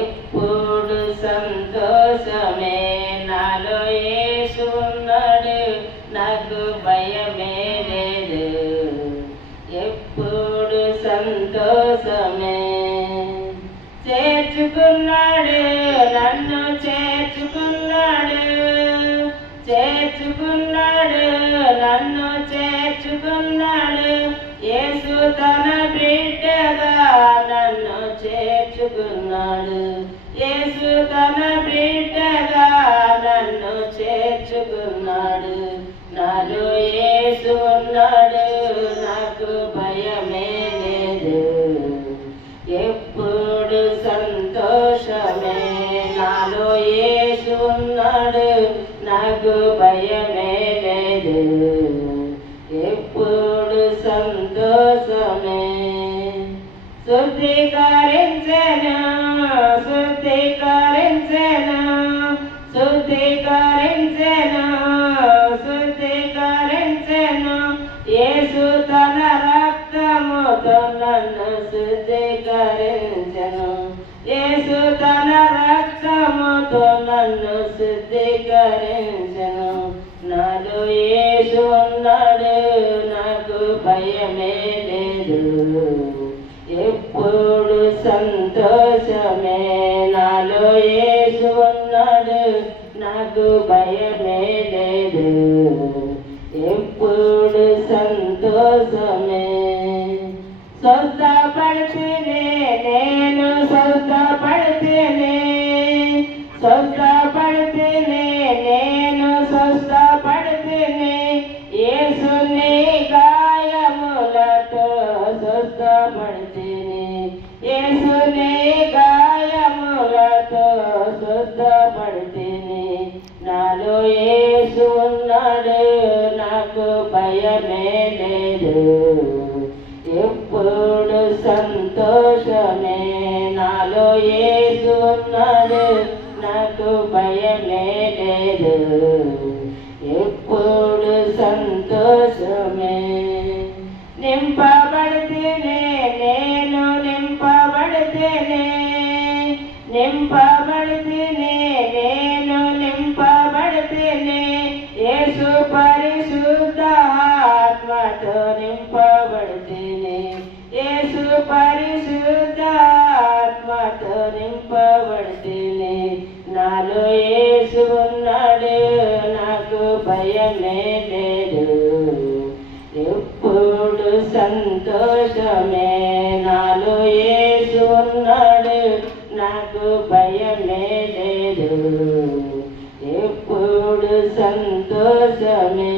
ఎప్పుడు సంతోషమే నాలో యేసు ఉన్నాడు, నాకు భయమే లేదు. ఎప్పుడు సంతోషమే. చేర్చుకున్నాడు, నన్ను చేర్చుకున్నాడు, చేర్చుకున్నాడు, నన్ను చేర్చుకున్నాడు. యేసు తన బిడ్డగా నన్ను చేర్చుకున్నాడు. యేసు తన బిడ్డగా నన్ను చేర్చుకున్నాడు. నాలో యేసు ఉన్నాడు, నాకు భయమే లేదు. ఎప్పుడు సంతోషమే నాలో యేసు ఉన్నాడు, నాకు భయమే లేదు. ఎప్పుడు సంతోషమే. శుద్ధీకరించెను, శుద్ధీకరించెను, శుద్ధీకరించెను, శుద్ధీకరించెను. యేసు తన రక్తముతో నన్ను శుద్ధీకరించెను. యేసు తన రక్తముతో నన్ను శుద్ధీకరించెను. నాలో యేసు ఉన్నాడు, నాకు భయమే లేదు. ఎప్పుడు సంతోషమే నాలో యేసు ఉన్నాడు, నాకు భయమే లేదు. ఎప్పుడు సంతోషమే. స్వస్థపడితేనే నేను, స్వస్థపడితేనే, స్వస్థపడితేనే నేను, స్వస్థపడితేనే. యేసుని గాయములతో స్వస్థపడితేనే, యేసుని గాయములతో స్వస్థపడితేనే. నాలో యేసు ఉన్నాడు, నాకు భయమే లేదు. ఎప్పుడు సంతోషమే నాలో యేసు ఉన్నాడు, నాకు భయమే లేదు. ఎప్పుడు సంతోషమే. నింపబడితేనే నేను, నింపబడితేనే, నింపబడితేనే నేను, నింపబడితేనే. యేసు పరిశుద్ధ ఆత్మతో నింపబడితేనే, యేసు పరిశుద్ధ ఆత్మతో నింపబడితేనే. నాలో యేసు ఉన్నాడు, నాకు భయమే లేదు. ఎప్పుడు సంతోషమే నాలో యేసు ఉన్నాడు, నాకు భయమే లేదు. ఎప్పుడు సంతోషమే.